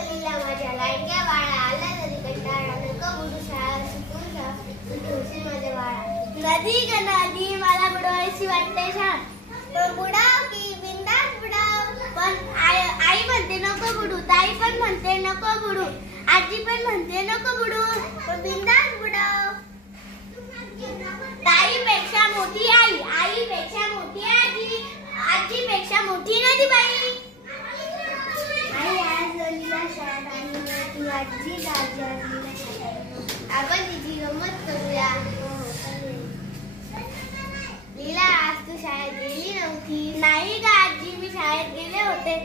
गलीला माझ्या लाडक्या बाळा, आला तरी कंटाळा, नको बुडू शाळा, शिकून जा ठेवशील माझ्या बाळा. नदी ग नदी, मला बुडवायची वाटते शाळा. पण बुडाव की बिंदास बुडाव. पण आई म्हणते नको बुडू, ताई पण म्हणते नको बुडू, आजी पण म्हणते नको बुडू, पण बिंदास बुडाव. ताईपेक्षा मोठी आई, आईपेक्षा मोठी आजी, आजीपेक्षा मोठी नदी बाई. आई आज गलीला शाळेत आणि तू आजी दाजी आजीला शाळेत. आपण तिची गंमत करूया. लीला आज तू शाळेत गेली नव्हती. नाही ग आजी, मी शाळेत गेले होते.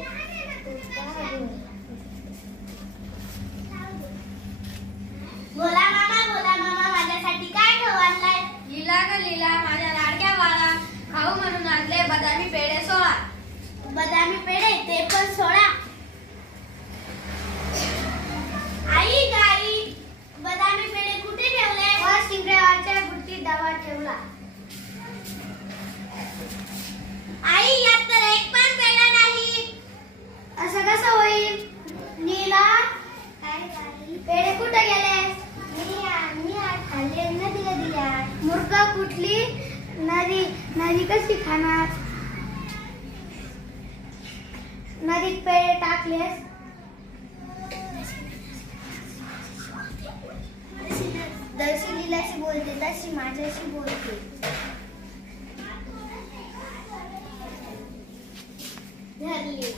बोला मामा माझ्यासाठी काय खाऊ आणलाय? लीला ग लीला, माझ्या लाडक्या बाळा, खाऊ म्हणून आणले बदामी पेढे 16. बदामी पेढे ते पण 16. आई गाई, बदामी पेढे कुठे ठेवले? शिंगरेवाच्या बुट्टीत डबा ठेवला. आई यात तर एक पण पेढा नाही. असं कसं होईल? नीला पेढे कुठे गेले? मी आज खाल्ले, नदीला दिल्या. मुर्गा कुठली? नदी कशी खाणार? नदीत पेढे टाकलेस. जशी लीलाशी बोलते तशी माझ्याशी बोलते. धरली.